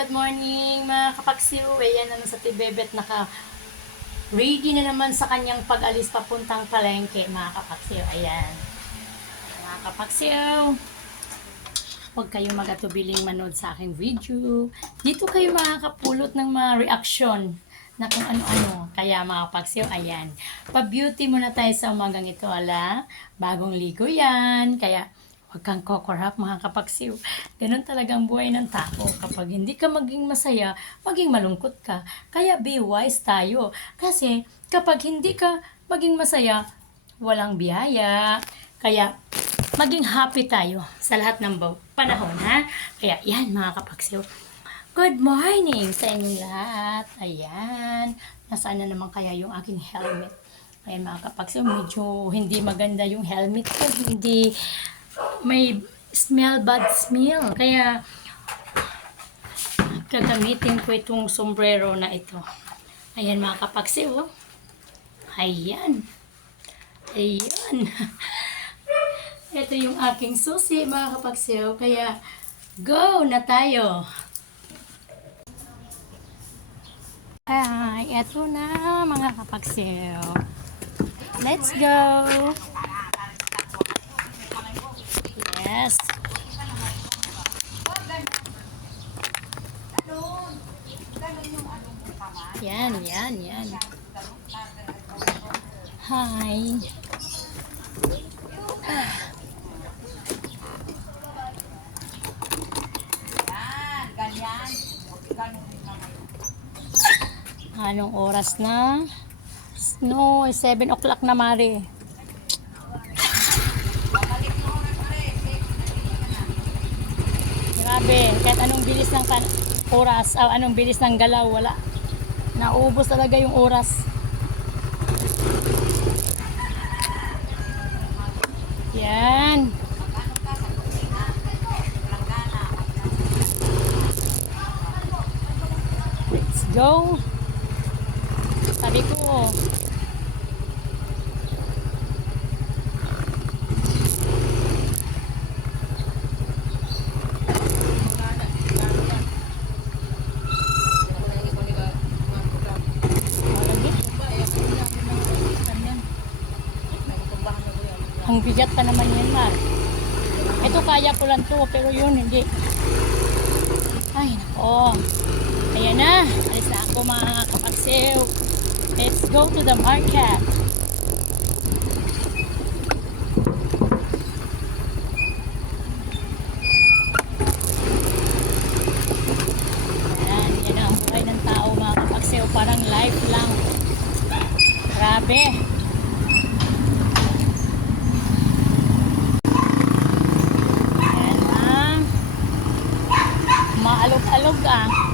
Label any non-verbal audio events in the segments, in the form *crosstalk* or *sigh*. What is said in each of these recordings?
good morning mga kapaksiw. Ayan naman sa Tibebet naka ready na naman sa kanyang pag-alis papuntang palengke mga kapaksiw. Ayan. Mga kapaksiw. Huwag kayong magatubiling manood sa aking video. Dito kayo makakapulot ng mga reaksyon na kung ano-ano. Kaya mga kapaksiw, ayan. Pa-beauty muna tayo sa umagang ito, ala. Bagong ligo yan. Kaya Huwag kang kokorap mga kapaksiw. Ganun talaga ang buhay ng tao. Kapag hindi ka maging masaya, maging malungkot ka. Kaya be wise tayo. Kasi kapag hindi ka maging masaya, walang biyaya. Kaya maging happy tayo sa lahat ng panahon, ha? Kaya yan mga kapaksiw. Good morning sa inyong lahat. Ayan. Nasaan na naman kaya yung aking helmet? Ayan mga kapaksiw, medyo hindi maganda yung helmet ko. Hindi may smell bad smell. Kaya gagamitin ko itong sombrero na ito. Ayan mga kapaksiw. oh. Ayan. Ayan. *laughs* Ito yung aking susi mga kapaksiw. Kaya go na tayo. Ay, eto na mga kapaksiw. Let's go. Yes. Yan, yan, yan. Hi. Anong oras na? No, 7 o'clock na, Mari. Grabe, kahit anong bilis ng oras, ah, anong bilis ng galaw, wala. Naubos talaga yung oras. Yan. Let's go. Sabi ko, Ang bigat pa naman yan, Mar. Ito kaya ko lang to, pero yun hindi. Ay, nako. Ayan na. Alis na ako mga kapagsiw. Let's go to the market. Ayan, yan ang buhay ng tao mga kapagsiw. Parang life lang. Grabe. Ayan ah. Maalog-alog ah.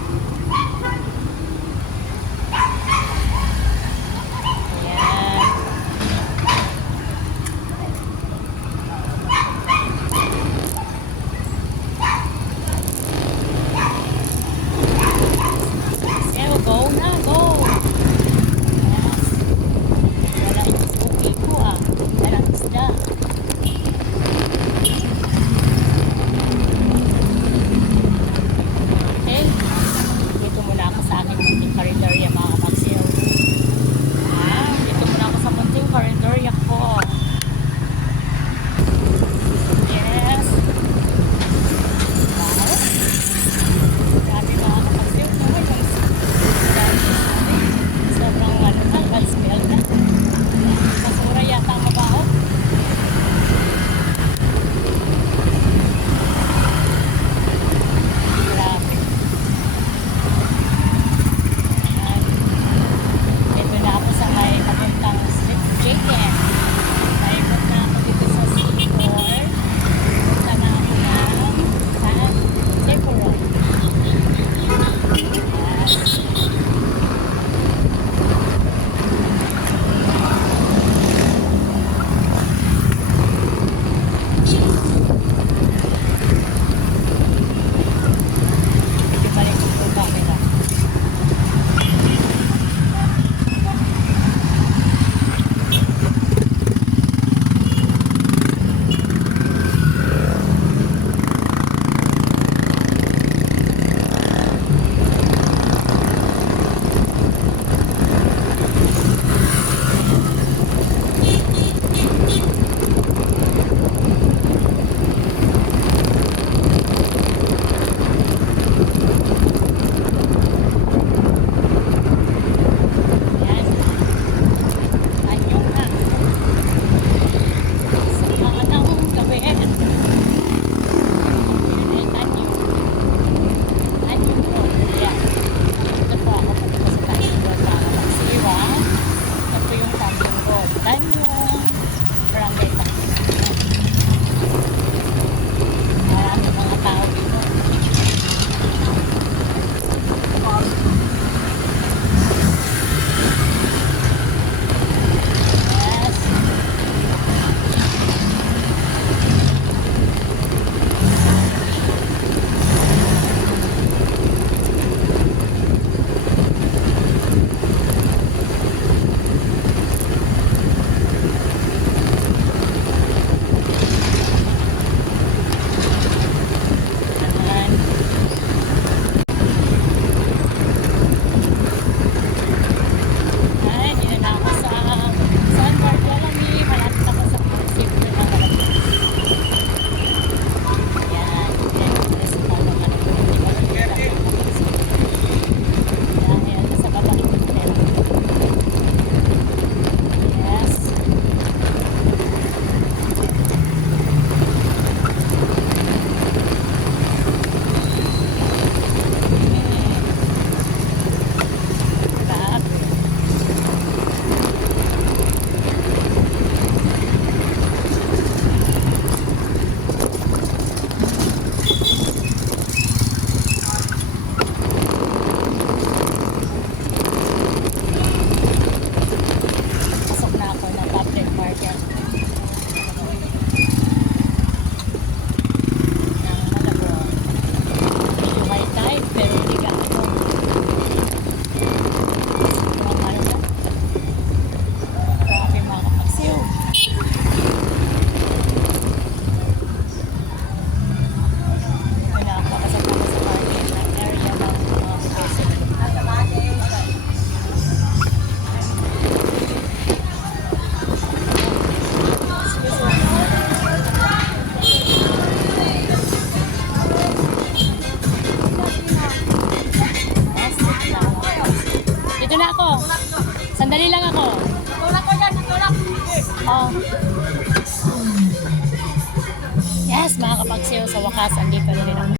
sa wakas, andito na rin ako.